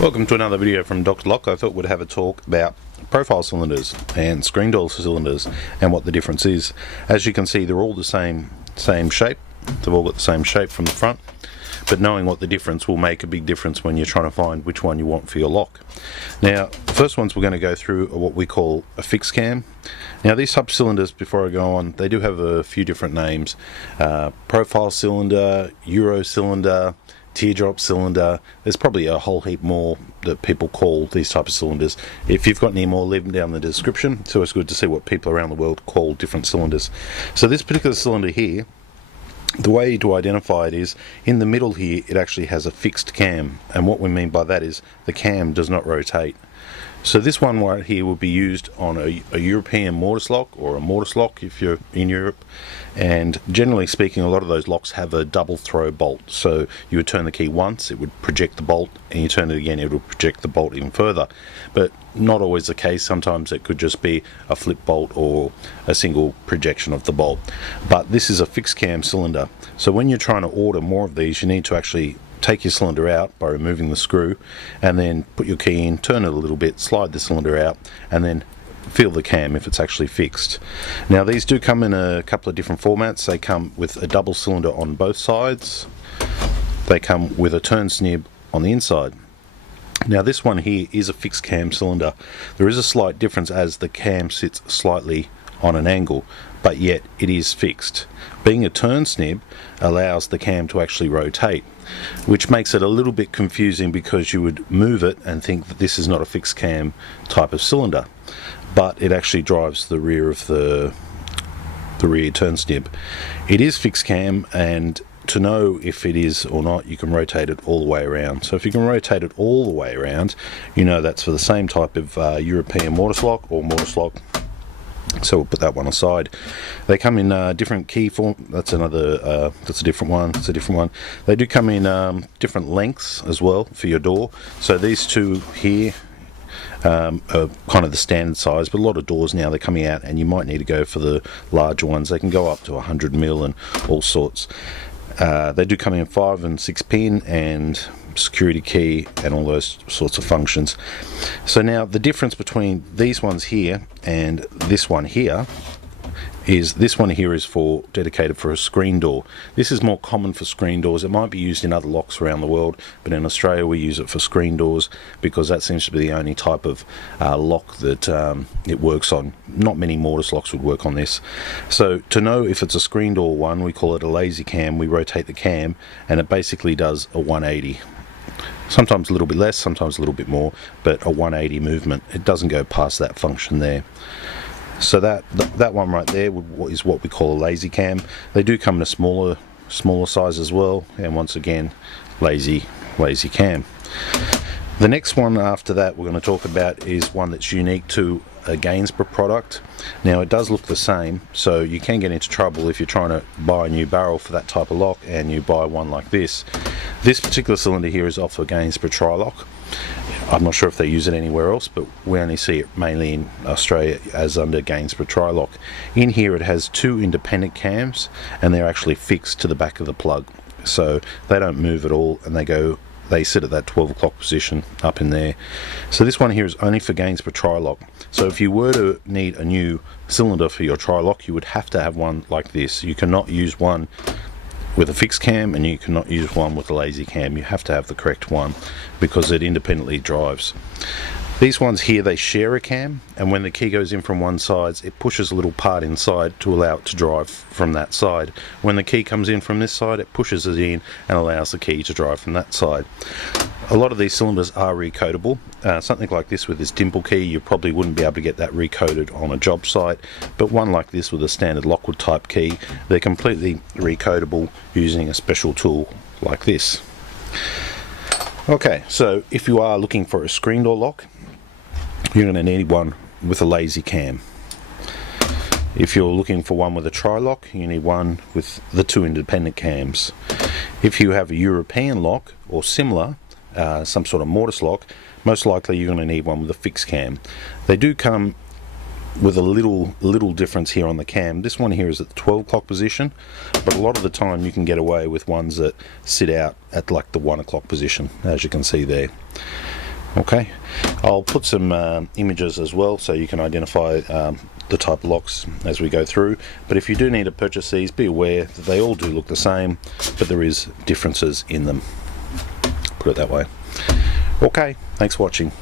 Welcome to another video from Dr. Lock. I thought we'd have a talk about profile cylinders and screen door cylinders and what the difference is. As you can see, they're all the same shape. They've all got the same shape from the front, but knowing what the difference will make a big difference when you're trying to find which one you want for your lock. Now, the first ones we're going to go through are what we call a fixed cam. Now, these type of cylinders, before I go on, they do have a few different names. Profile cylinder, Euro cylinder, teardrop cylinder. There's probably a whole heap more that people call these type of cylinders. If you've got any more, leave them down in the description. It's always good to see what people around the world call different cylinders. So this particular cylinder here, the way to identify it is in the middle here it actually has a fixed cam, and what we mean by that is the cam does not rotate. So this one right here will be used on a European mortise lock or a mortise lock if you're in Europe, and generally speaking a lot of those locks have a double throw bolt. So you would turn the key once, it would project the bolt, and you turn it again, it would project the bolt even further. But not always the case. Sometimes it could just be a flip bolt or a single projection of the bolt. But this is a fixed cam cylinder, so when you're trying to order more of these, you need to actually take your cylinder out by removing the screw and then put your key in, turn it a little bit, slide the cylinder out, and then feel the cam if it's actually fixed. Now, these do come in a couple of different formats. They come with a double cylinder on both sides. They come with a turn snib on the inside. Now, this one here is a fixed cam cylinder. There is a slight difference as the cam sits slightly on an angle, but yet it is fixed. Being a turn snib allows the cam to actually rotate, which makes it a little bit confusing because you would move it and think that this is not a fixed cam type of cylinder, but it actually drives the rear of the rear turn snib. It is fixed cam, and to know if it is or not, you can rotate it all the way around. So if you can rotate it all the way around, you know that's for the same type of European mortise lock or mortise lock. So we'll put that one aside. They come in different key form. That's a different one. It's a different one. They do come in different lengths as well for your door. So these two here are kind of the standard size, but a lot of doors now they're coming out and you might need to go for the larger ones. They can go up to 100mm and all sorts. They do come in 5 and 6 pin and security key and all those sorts of functions. So now the difference between these ones here and this one here is this one here is dedicated for a screen door. This is more common for screen doors. It might be used in other locks around the world, but in Australia we use it for screen doors because that seems to be the only type of lock that it works on. Not many mortise locks would work on this. So to know if it's a screen door one, we call it a lazy cam. We rotate the cam and it basically does a 180. Sometimes a little bit less, sometimes a little bit more, but a 180 movement. It doesn't go past that function there. So that one right there is what we call a lazy cam. They do come in a smaller size as well, and once again, lazy cam. The next one after that we're going to talk about is one that's unique to a Gainsborough product. Now, it does look the same, so you can get into trouble if you're trying to buy a new barrel for that type of lock and you buy one like this. This particular cylinder here is off a Gainsborough tri-lock. I'm not sure if they use it anywhere else, but we only see it mainly in Australia as under Gainsborough tri-lock. In here it has 2 independent cams and they're actually fixed to the back of the plug, so they don't move at all, and they sit at that 12 o'clock position up in there. So this one here is only for Gainsborough tri-lock. So if you were to need a new cylinder for your tri-lock, you would have to have one like this. You cannot use one with a fixed cam and you cannot use one with a lazy cam. You have to have the correct one because it independently drives. These ones here, they share a cam, and when the key goes in from one side, it pushes a little part inside to allow it to drive from that side. When the key comes in from this side, it pushes it in and allows the key to drive from that side. A lot of these cylinders are recoatable. Something like this with this dimple key, you probably wouldn't be able to get that recoated on a job site, but one like this with a standard Lockwood type key, they're completely recoatable using a special tool like this. Okay, so if you are looking for a screen door lock, you're going to need one with a lazy cam. If you're looking for one with a tri-lock, you need one with the 2 independent cams. If you have a European lock or similar, some sort of mortise lock, most likely you're going to need one with a fixed cam. They do come with a little difference here on the cam. This one here is at the 12 o'clock position, but a lot of the time you can get away with ones that sit out at like the 1 o'clock position, as you can see there. Okay, I'll put some images as well so you can identify the type of locks as we go through. But if you do need to purchase these, be aware that they all do look the same, but there is differences in them. Put it that way. Okay, thanks for watching.